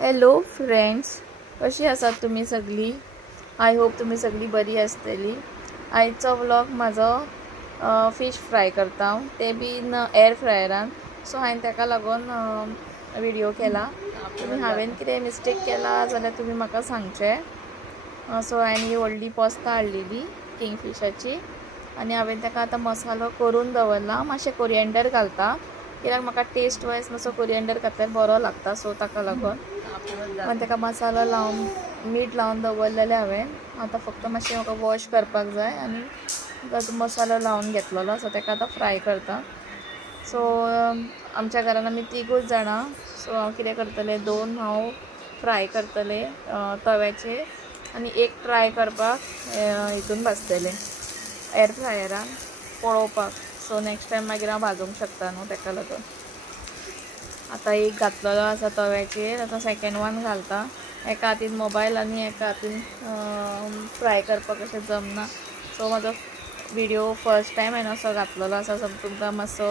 Hello friends, कशी आसात तुम्ही सगळी? आय होप तुम्ही सगळी बरी आसतली। आयचो व्लॉग माझो फिश फ्राय करता, ते बीन एअर फ्रायरान। सो हांवें ताका लागून व्हिडिओ केला। तुम्ही हांवें कितें मिस्टेक केला जाल्यार तुम्ही म्हाका सांगचें। सो हांवें ही व्हडली पोस्तां हाडलेली किंगफिशाची आनी हांवें ताका आतां मसालो करून दवरला। मातशें कोरिएंडर घालता कित्याक म्हाका टेस्ट वायज मातसो कोरिएंडर घातल्यार बरो लागता, सो ताका लागून पण ताका मसालो लावन मीठ लावन दवरलेलें हांवें। आतां फक्त मातशें म्हाका वॉश करपाक जाय आनी ताजो मसालो लावन घेतलेलो, सो ताका आतां फ्राय करता। सो आमच्या घरान आमी तिगूच जाणां, सो हांव कितें करतलें, 2 हांव फ्राय करतलें तव्याचेर आनी एक ट्राय करपाक हितून भाजतलें एअर फ्रायरान पळोवपाक। सो नेक्स्ट टायम मागीर हांव भाजूंक शकता न्हू, ताका लागून आतां एक घातलेलो आसा तव्याचेर, आतां सेकंड वन घालता। एका हातीन मोबायल आनी एका हातीन फ्राय करपाक अशें जमना, सो म्हाजो व्हिडिओ फर्स्ट टायम हांवें असो घातलेलो आसा। सो तुमकां मातसो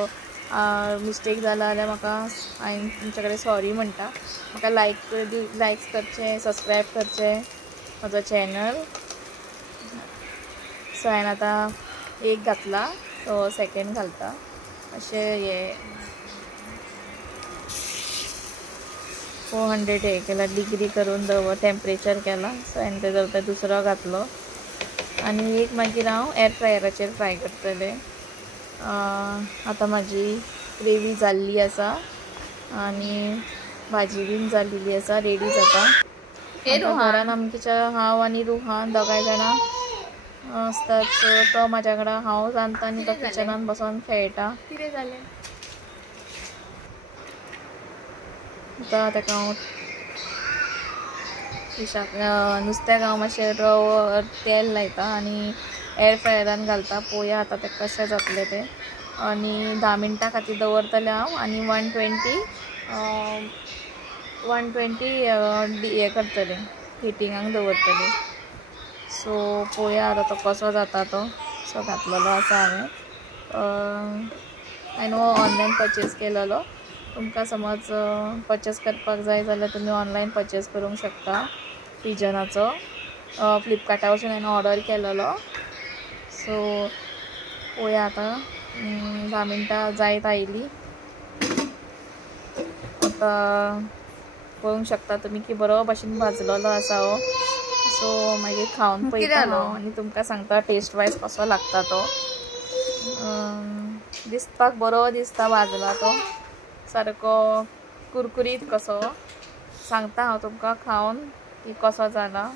मिस्टेक जाला जाल्यार म्हाका हांवें तुमचे कडेन सॉरी म्हणटा। म्हाका लायक्स करचें, सबस्क्रायब करचें म्हाजो चॅनल। सो हांवें आतां एक घातला, सो सेकंड घालता। अशें हे 400 हे केला, डिग्री करून टेम्परेचर केला। सो हांवें तेजो दुसरो घातलो आनी एक मागीर हांव एअर फ्रायराचेर फ्राय करतलें। आतां म्हाजी ग्रेवी जाल्ली आसा आनी भाजी बीन जाल्लेली आसा, रेडी जाता। घरान आमच्या हांव आनी रुहान दोगांय जाणां आसतात, सो तो म्हाज्या कडेन हांव रांदता आनी तो किचनान बसून खेळटा। कितें जालें आतां ताका हांव फिशाक नुस्त्याक हांव मातशें तेल लायता आनी एअर फ्रायरान घालता। पळोवया आतां तें कशें जातलें तें। आनी 10 मिनटां खातीर दवरतलें हांव आनी 120 हे करतलें, हिटिंगाक दवरतलें। सो पळोवया आतां तो कसो जाता तो। सो घातलेलो आसा हांवें हो ऑनलायन परचेज केलेलो। तुमकां समज परचेस करपाक जाय जाल्यार तुमी ऑनलायन परचेस करूंक शकता पिजनाचो। फ्लिपकार्टा वचून हांवें ऑर्डर केलेलो। सो पळोवया आतां 10 मिनटां जायत आयली। आतां पळोवंक शकता तुमी की बरो भाशेन भाजलेलो आसा हो। सो मागीर खावन पळयता हांव आनी तुमकां सांगता टेस्ट वायज कसो लागता तो। दिसपाक बरो दिसता भाजला तो, सारको कुरकुरीत कसो। सांगता हांव तुमकां खावन की कसो जाला।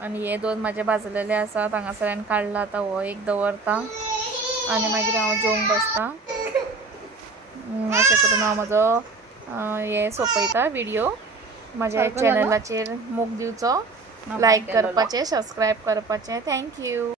आनी हे 2 म्हाजे भाजलेले आसा, हांगासर काडला। आतां हो एक दवरता आनी मागीर हांव जेवंक बसता। अशें करून हांव म्हाजो हे सोंपयता व्हिडिओ। म्हाज्या चॅनलाचेर मोग दिवचो, लायक करपाचें, सबस्क्रायब करपाचें। थँक्यू।